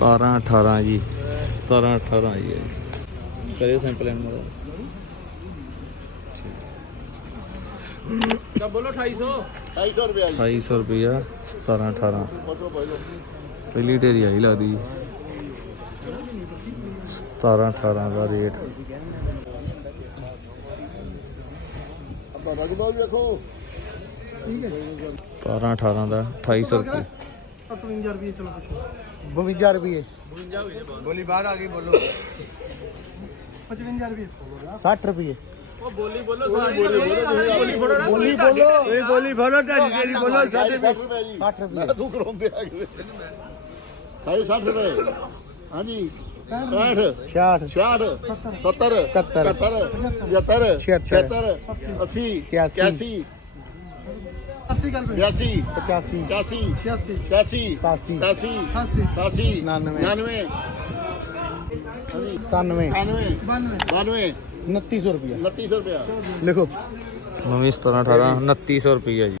17 18 ਜੀ। 17 18 ਜੀ। ਕਰਿਓ ਸੈਂਪਲ ਇਹਨਾਂ ਦਾ ਤਾਂ ਬੋਲੋ 250 250 ਰੁਪਏ 2800 ਰੁਪਿਆ 17 18 ਫੋਟੋ ਪਾਈ ਪਹਿਲੀ ਢੇਰੀ ਆਈ ਲੱਗਦੀ। 17 18 ਦਾ ਰੇਟ ਅੱਬਾ ਰਗਬਾ ਵੇਖੋ। 17 18 ਦਾ 2800 ਰੁਪਏ। 57 ਰੁਪਏ ਚਲੋ ਪੁੱਛੋ। 52 ਰੁਪਏ। ਬੋਲੀ ਬਾਹਰ ਆ ਗਈ ਬੋਲੋ। 55 ਰੁਪਏ। 60 ਰੁਪਏ। ਉਹ ਬੋਲੀ ਬੋਲੋ ਬੋਲੀ ਬੋਲੀ ਬੋਲੋ ਬੋਲੀ ਬੋਲੋ। ਇਹ ਬੋਲੀ ਬੋਲੋ ਢਾਡੀ ਤੇਰੀ ਬੋਲੋ 60 ਰੁਪਏ 60 ਰੁਪਏ ਤੂੰ ਕਰਾਉਂਦੇ ਆ ਕਿਤੇ ਸਾਈ 60 ਰੁਪਏ। ਹਾਂਜੀ। 65 66 70 70 71 75 76 80 81 बानवे। सौ रुपया। लिखो उन्नीस तो अठारह उन्ती सौ रुपया जी।